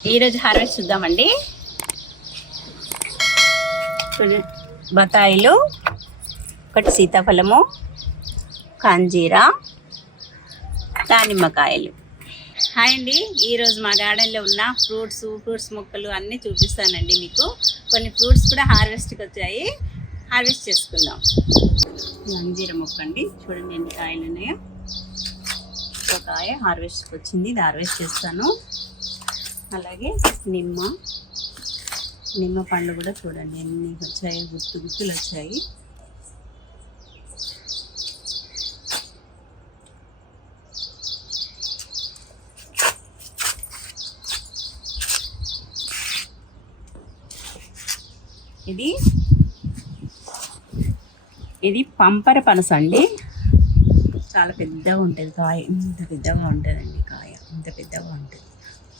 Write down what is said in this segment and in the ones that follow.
ఈరోజు హార్వెస్ట్ చూద్దామండి. బత్తాయిలు ఒకటి సీతాఫలము కంజీరా దానిమ్మకాయలు. హాయ్ అండి. ఈరోజు మా గార్డెన్లో ఉన్న ఫ్రూట్స్ ఫ్రూట్స్ మొక్కలు అన్నీ చూపిస్తానండి మీకు. కొన్ని ఫ్రూట్స్ కూడా హార్వెస్ట్కి వచ్చాయి. హార్వెస్ట్ చేసుకుందాం. అంజీర మొక్క అండి. చూడండి ఎన్ని కాయలు ఉన్నాయో. ఒక కాయ హార్వెస్ట్కి వచ్చింది. ఇది హార్వెస్ట్ చేస్తాను. అలాగే నిమ్మ. నిమ్మ పండు కూడా చూడండి ఎన్ని వచ్చాయి గుత్తు గుత్తులు వచ్చాయి. ఇది ఇది పంపర పనస అండి. చాలా పెద్దగా ఉంటుంది కాయ ఇంత పెద్దగా ఉంటుందండి కాయ ఇంత పెద్దగా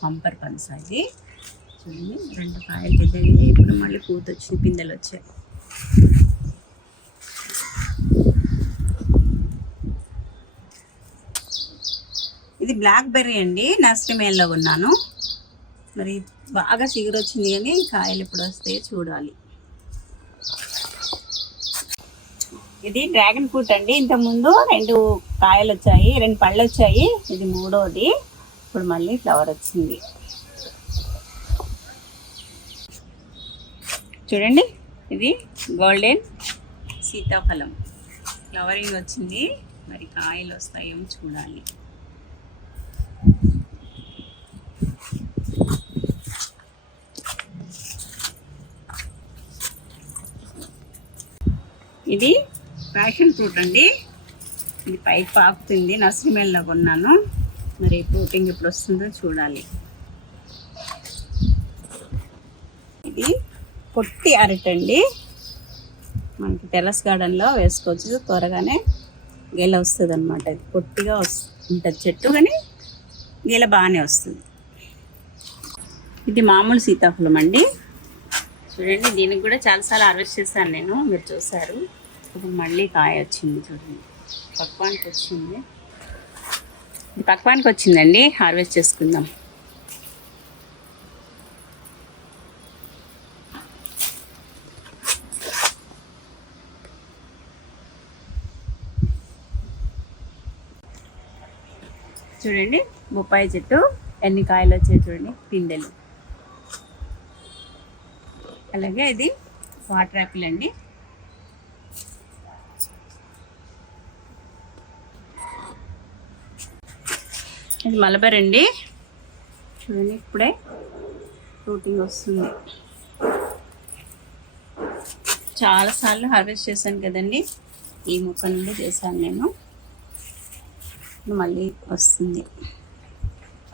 పంపర్ పనస ఇది చూడండి రెండు కాయలు పెద్దవి ఇప్పుడు మళ్ళీ పూత వచ్చింది పిందెలు వచ్చాయి ఇది బ్లాక్ బెర్రీ అండి నర్సరీ మేల్లో ఉన్నాను మరి బాగా చిగురు వచ్చింది కానీ కాయలు ఇప్పుడు వస్తే చూడాలి. ఇది డ్రాగన్ ఫ్రూట్ అండి. ఇంతకుముందు రెండు కాయలు వచ్చాయి రెండు పళ్ళు వచ్చాయి ఇది మూడోది. ఇప్పుడు మళ్ళీ ఫ్లవర్ వచ్చింది. చూడండి ఇది గోల్డెన్ సీతాఫలం. ఫ్లవరింగ్ వచ్చింది. మరి కాయలు వస్తాయేమో చూడాలి. ఇది ప్యాషన్ ఫ్రూట్ అండి. ఇది పైకి పాకుతుంది. నర్సరీ మేల్లో కొన్నాను. మరి ఫ్రూటింగ్ ఎప్పుడు వస్తుందో చూడాలి. ఇది పొట్టి అరటండి. అండి మనకి టెరస్ గార్డెన్లో వేసుకోవచ్చు త్వరగానే గెల వస్తుంది అనమాట ఇది పొట్టిగా ఉంటుంది చెట్టు కానీ గెల బాగానే వస్తుంది. ఇది మామూలు సీతాఫలం అండి. చూడండి దీనికి కూడా చాలాసార్లు హార్వెస్ట్ చేశాను నేను మీరు చూసారు ఇప్పుడు మళ్ళీ కాయ వచ్చింది చూడండి. పక్వానికి వచ్చింది. ఇది పక్వానికి వచ్చిందండి హార్వెస్ట్ చేసుకుందాం. చూడండి బొప్పాయి చెట్టు ఎన్ని కాయలు వచ్చాయి చూడండి పిందెలు. అలాగే ఇది వాటర్ యాపిల్ అండి. ఇది మలబర్ అండి. చూడండి ఇప్పుడే ఫ్రూటింగ్ వస్తుంది. చాలాసార్లు హార్వెస్ట్ చేశాను కదండి. ఈ మొక్క నుండి చేశాను నేను. మళ్ళీ వస్తుంది.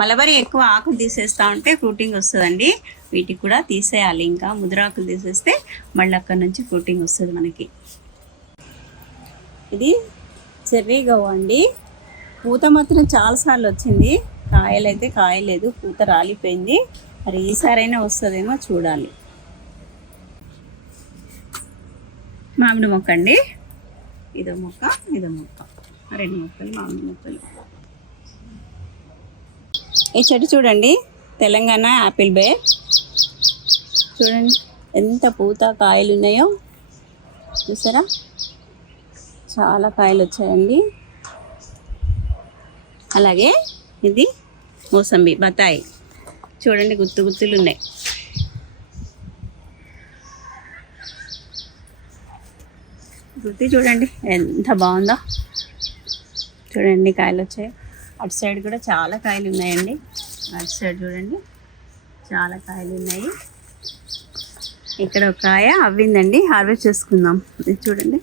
మలబరి ఎక్కువ ఆకులు తీసేస్తా ఉంటే ఫ్రూటింగ్ వస్తుందండి. వీటికి కూడా తీసేయాలి. ఇంకా ముద్రాకులు తీసేస్తే మళ్ళీ అక్కడ నుంచి ఫ్రూటింగ్ వస్తుంది మనకి. ఇది చెర్రీ గవ్వ అండి. పూత మాత్రం చాలాసార్లు వచ్చింది. కాయలైతే కాయలేదు పూత రాలిపోయింది. మరి ఈసారైనా వస్తుందేమో చూడాలి. మామిడి మొక్క అండి. ఇదో మొక్క ఇదో మొక్క. రెండు మొక్కలు మామిడి మొక్కలు. ఈ చెట్టు చూడండి. తెలంగాణ యాపిల్ బే. చూడండి ఎంత పూత కాయలు ఉన్నాయో చూసారా? చాలా కాయలు వచ్చాయండి. అలాగే ఇది మోసంబి బత్తాయి. చూడండి గుత్తు గుత్తులు ఉన్నాయి గుత్తి చూడండి ఎంత బాగుందో. చూడండి కాయలు వచ్చాయి. అటు సైడ్ కూడా చాలా కాయలు ఉన్నాయండి. అటు సైడ్ చూడండి చాలా కాయలు ఉన్నాయి. ఇక్కడ ఒక కాయ అవ్విందండి హార్వెస్ట్ చేసుకుందాం. ఇది చూడండి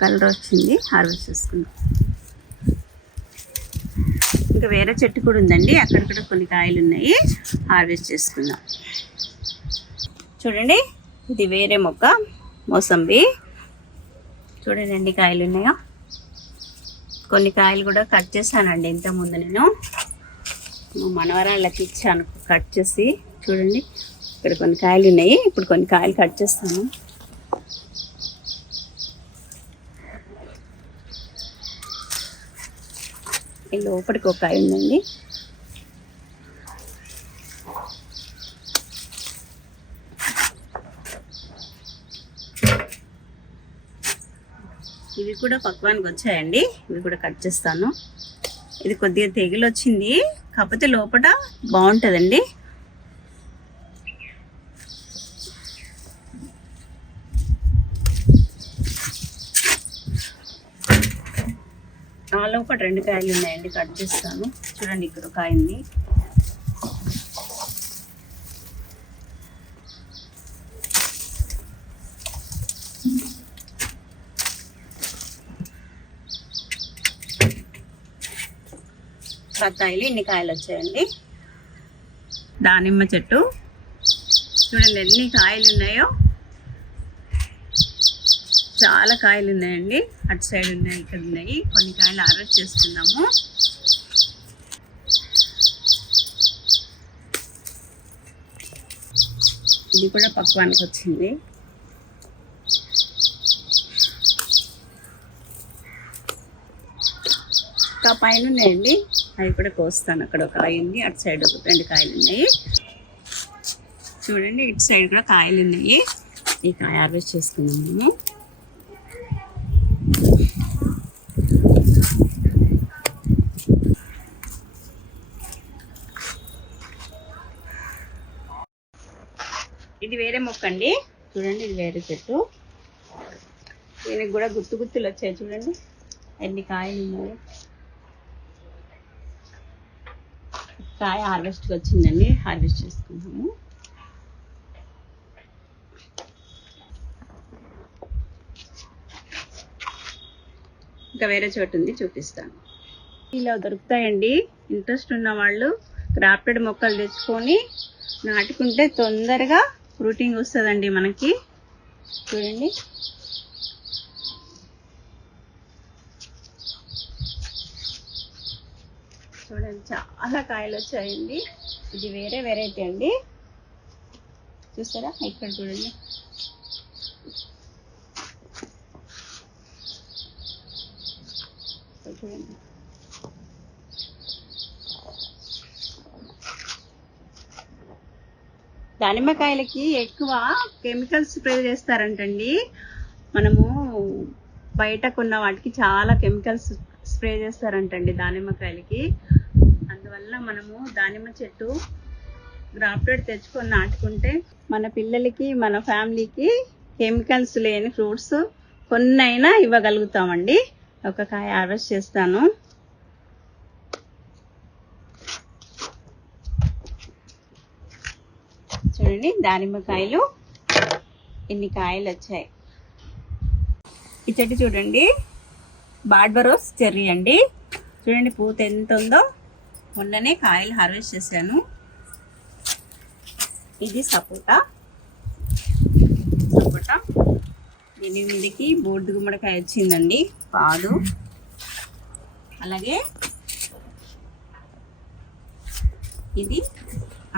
కలర్ వచ్చింది హార్వెస్ట్ చేసుకుందాం. ఇంకా వేరే చెట్టు కూడా ఉందండి. అక్కడ కూడా కొన్ని కాయలు ఉన్నాయి. హార్వెస్ట్ చేసుకుందాం. చూడండి ఇది వేరే మొక్క మోసంబి. చూడండి ఎన్ని కాయలు ఉన్నాయో? కొన్ని కాయలు కూడా కట్ చేశానండి ఇంతకుముందు నేను. మనవరాళ్ళకి ఇచ్చాను కట్ చేసి. చూడండి ఇక్కడ కొన్ని కాయలు ఉన్నాయి. ఇప్పుడు కొన్ని కాయలు కట్ చేస్తాను. మనకి లోపలికి ఒక అయిందండి ఉందండి. ఇవి కూడా పక్వానికి వచ్చాయండి. ఇవి కూడా కట్ చేస్తాను. ఇది కొద్దిగా తెగులు వచ్చింది కాకపోతే లోపల బాగుంటుందండి. ఆ లోపల రెండు కాయలు ఉన్నాయండి కట్ చేస్తాను. చూడండి ఇక్కడ ఒక కాయ ఉంది. బత్తాయిలు ఇన్ని కాయలు వచ్చాయండి. దానిమ్మ చెట్టు. చూడండి ఎన్ని కాయలు ఉన్నాయో. చాలా కాయలు ఉన్నాయండి అటు సైడ్ ఉన్నాయి ఇక్కడ ఉన్నాయి. కొన్ని కాయలు హార్వెస్ట్ చేసుకున్నాము ఇది కూడా పక్వానికి వచ్చింది. ఇంకా పైన ఉన్నాయండి. అవి కూడా కోస్తాను. అక్కడ ఒక కాయ ఉంది. అటు సైడ్ ఒక రెండు కాయలు ఉన్నాయి. చూడండి ఇటు సైడ్ కూడా కాయలు ఉన్నాయి. ఈ కాయ హార్వెస్ట్ చేసుకున్నాం ఇది వేరే మొక్క అండి చూడండి ఇది వేరే చెట్టు. దీనికి కూడా గుత్తు గుత్తులు వచ్చాయి చూడండి. ఎన్ని కాయలు ఉన్నాయి. కాయ హార్వెస్ట్కి వచ్చిందండి. హార్వెస్ట్ చేసుకున్నాము ఇంకా వేరే చోటు ఉంది చూపిస్తాను. ఇలా దొరుకుతాయండి. ఇంట్రెస్ట్ ఉన్న వాళ్ళు క్రాఫ్టెడ్ మొక్కలు తెచ్చుకొని నాటుకుంటే తొందరగా ఫ్రూటింగ్ వస్తుందండి మనకి. చూడండి. చూడండి చాలా కాయలు వచ్చాయండి. ఇది వేరే వెరైటీ అండి. చూస్తారా? ఇక్కడ చూడండి. చూడండి. దానిమ్మకాయలకి ఎక్కువ కెమికల్స్ స్ప్రే చేస్తారంటండి. మనము బయట కొన్న వాటికి చాలా కెమికల్స్ స్ప్రే చేస్తారంటండి దానిమ్మకాయలకి. అందువల్ల మనము దానిమ్మ చెట్టు గ్రాఫ్టెడ్ తెచ్చుకొని నాటుకుంటే మన పిల్లలకి మన ఫ్యామిలీకి కెమికల్స్ లేని ఫ్రూట్స్ కొన్నైనా ఇవ్వగలుగుతామండి. ఒక కాయ హార్వెస్ట్ చేస్తాను. చూడండి. దానిమ్మకాయలు ఎన్ని కాయలు వచ్చాయి. ఈ చెట్టు చూడండి. బాడ్బరోస్ చెర్రీ అండి. చూడండి పూత ఎంత ఉందో. మొన్ననే కాయలు హార్వెస్ట్ చేశాను. ఇది సపోటా. సపోటా. దీని మీదకి బూడిద గుమ్మడికాయ వచ్చిందండి. పాలు. అలాగే ఇది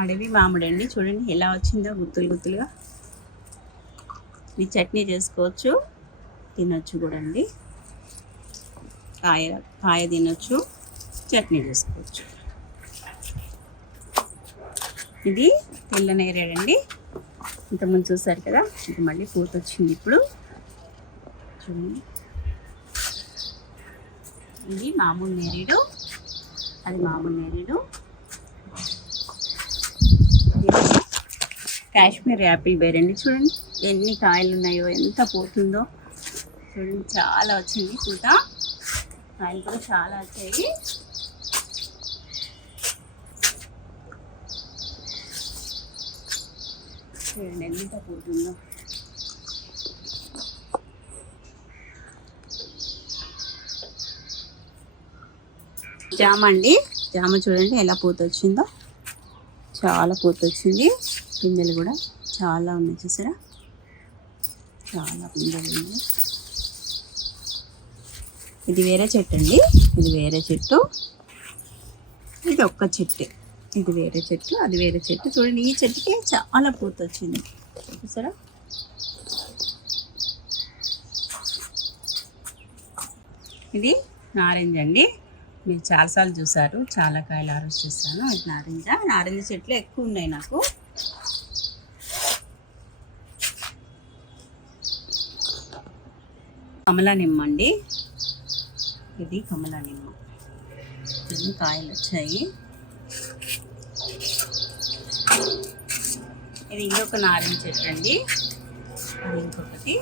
అడవి మామిడి అండి. చూడండి ఎలా వచ్చిందో గుత్తులు గుత్తులుగా. ఈ చట్నీ చేసుకోవచ్చు తినొచ్చు కూడా అండి. కాయ కాయ తినొచ్చు చట్నీ చేసుకోవచ్చు. ఇది తెల్ల నేరేడండి ఇంతకుముందు చూసారు కదా ఇది మళ్ళీ పూత వచ్చింది ఇప్పుడు. చూడండి. ఇది మామూలు నేరేడు అది మామూలు నేరేడు. కాశ్మీర్ యాపిల్ బేర్ అండి చూడండి. ఎన్ని కాయలు ఉన్నాయో ఎంత పోతుందో చూడండి. చాలా వచ్చింది పూత. కాయలు కూడా చాలా వచ్చాయి. చూడండి ఎంత పోతుందో. జామ అండి. జామ చూడండి ఎలా పూత వచ్చిందో. చాలా పూత వచ్చింది పిందెలు కూడా చాలా ఉన్నాయి చూసారా? చాలా పిందెలు ఉన్నాయి. ఇది వేరే చెట్టు అండి ఇది వేరే చెట్టు. ఇది ఒక్క చెట్టు. ఇది వేరే చెట్టు అది వేరే చెట్టు. చూడండి ఈ చెట్టుకి చాలా పూత వచ్చింది చూసారా? ఇది నారింజ అండి. మీరు చాలాసార్లు చూసారు చాలా కాయలు హార్వెస్ట్ చేస్తాను ఇది నారింజ. నారింజ చెట్లు ఎక్కువ ఉన్నాయి నాకు. కమలా నిమ్మ అండి. ఇది కమలా నిమ్మ. కొన్ని కాయలు వచ్చాయి. ఇది ఇంకొక నారింజ చెట్టు అండి. ఇంకొకటి.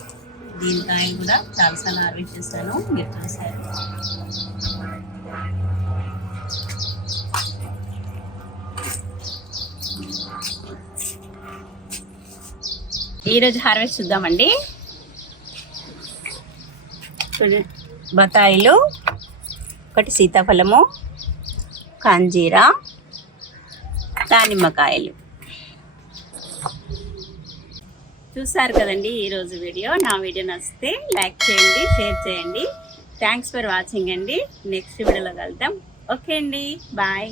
దీని కాయలు కూడా చాలాసార్లు హార్వెస్ట్ చేశాను. మీరు చూసారు ఈరోజు హార్వెస్ట్ చూద్దామండి. బత్తాయిలు ఒకటి సీతాఫలము కాంజీరా దానిమ్మకాయలు. చూసారు కదండి ఈరోజు వీడియో. నా వీడియో నచ్చితే లైక్ చేయండి షేర్ చేయండి. థ్యాంక్స్ ఫర్ వాచింగ్ అండి. నెక్స్ట్ వీడియోలో కలుద్దాం. ఓకే అండి. బాయ్